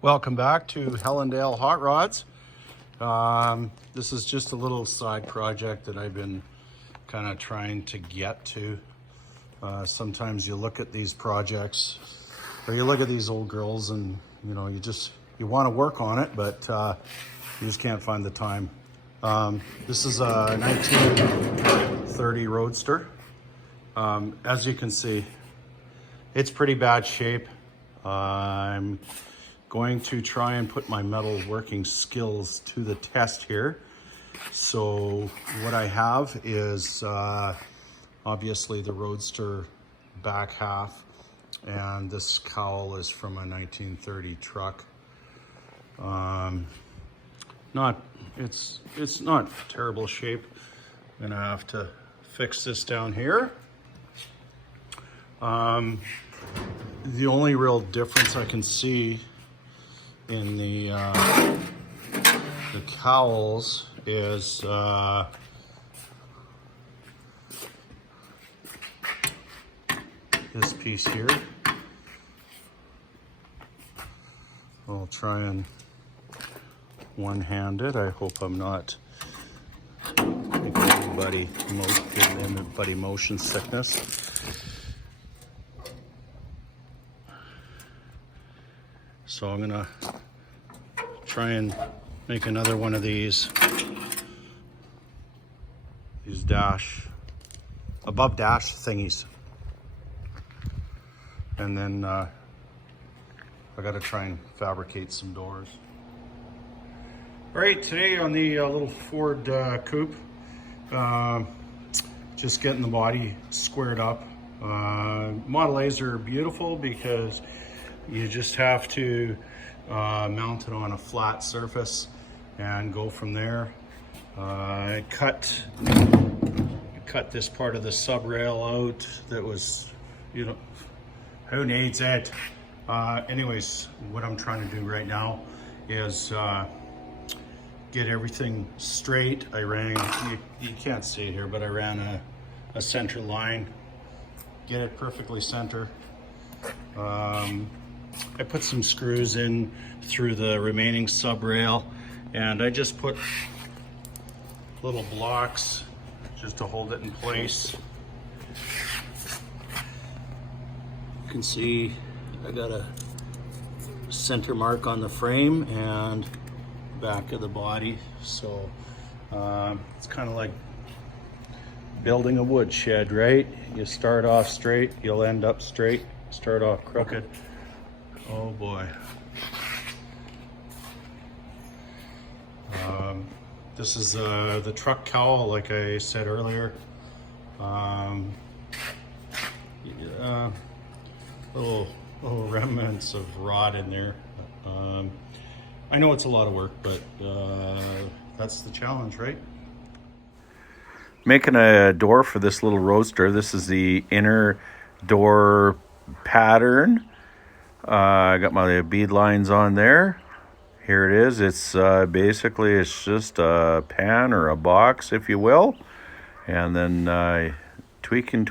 Welcome back to Hellendale Hotrods. This is just a little side project that I've been kind of trying to get to. Sometimes you look at these projects or you look at these old girls and you want to work on it, but you just can't find the time. This is a 1930 Roadster. As you can see, it's pretty bad shape. I'm going to try and put my metal working skills to the test here. So what I have is obviously the Roadster back half, and this cowl is from a 1930 truck. It's not terrible shape. I'm gonna have to fix this down here. The only real difference I can see in the cowls is this piece here. I'll try and one-hand it. I hope I'm not making anybody motion sickness. So I'm gonna try and make another one of these above dash thingies. And then I gotta try and fabricate some doors. All right, today on the little Ford coupe, just getting the body squared up. Model A's are beautiful because you just have to mount it on a flat surface and go from there. I cut this part of the sub rail out that was, who needs it? Anyways, what I'm trying to do right now is get everything straight. I ran, you can't see it here, but I ran a center line, get it perfectly center. I put some screws in through the remaining sub rail, and I just put little blocks just to hold it in place. You can see I got a center mark on the frame and back of the body. So it's kind of like building a wood shed, right? You start off straight, you'll end up straight. Start off crooked. Oh boy. This is the truck cowl, like I said earlier. Little remnants of rot in there. I know it's a lot of work, but that's the challenge, right? Making a door for this little Roadster. This is the inner door pattern. I got my bead lines on there. Here it is. It's basically, it's just a pan or a box, if you will, and then tweaking.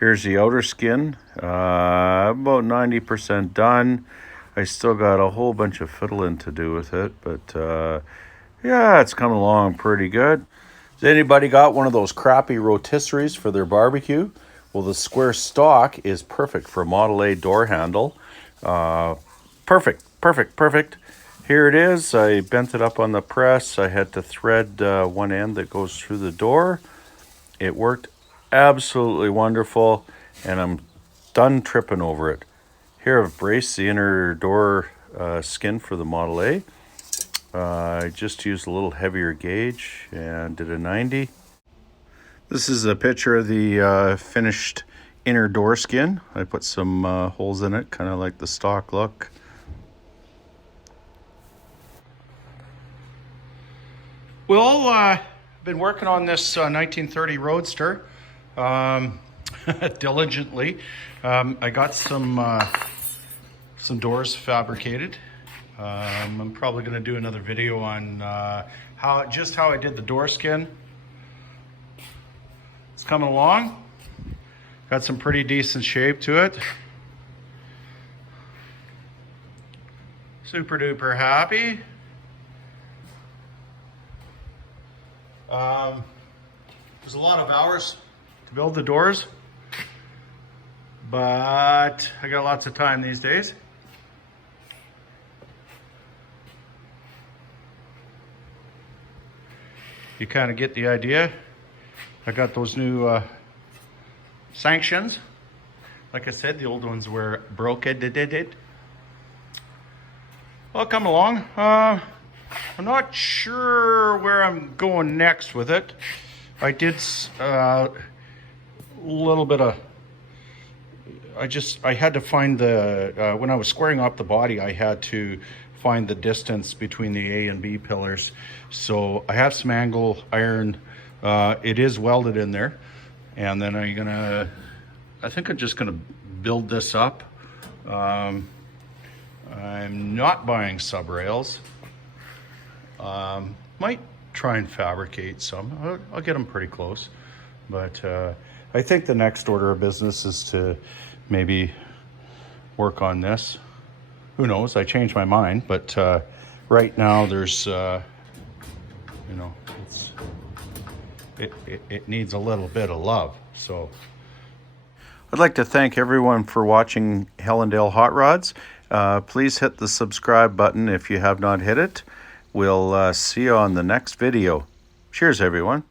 Here's the outer skin, about 90% done. I still got a whole bunch of fiddling to do with it, but yeah, it's coming along pretty good. Has anybody got one of those crappy rotisseries for their barbecue? Well, the square stock is perfect for a Model A door handle. Perfect. Here it is. I bent it up on the press. I had to thread one end that goes through the door. It worked absolutely wonderful, and I'm done tripping over it. Here I've braced the inner door skin for the Model A. I just used a little heavier gauge and did a 90. This is a picture of the finished inner door skin. I put some holes in it, kind of like the stock look. Well, I've been working on this 1930 Roadster diligently. I got some doors fabricated. I'm probably going to do another video on how I did the door skin. It's coming along. Got some pretty decent shape to it. super duper happy. There's a lot of hours to build the doors, but I got lots of time these days. You kind of get the idea. I got those new sanctions. Like I said, the old ones were broken. Well, come along. I'm not sure where I'm going next with it. I did a little bit of, I had to find the, when I was squaring up the body, I had to find the distance between the A and B pillars. So I have some angle iron. It is welded in there. And then I think I'm just gonna build this up. I'm not buying sub rails. Might try and fabricate some. I'll get them pretty close. But I think the next order of business is to maybe work on this. Who knows? I changed my mind, but right now there's, you know, it needs a little bit of love. So I'd like to thank everyone for watching Hellendale Hot Rods. Please hit the subscribe button if you have not hit it. We'll see you on the next video. Cheers, everyone.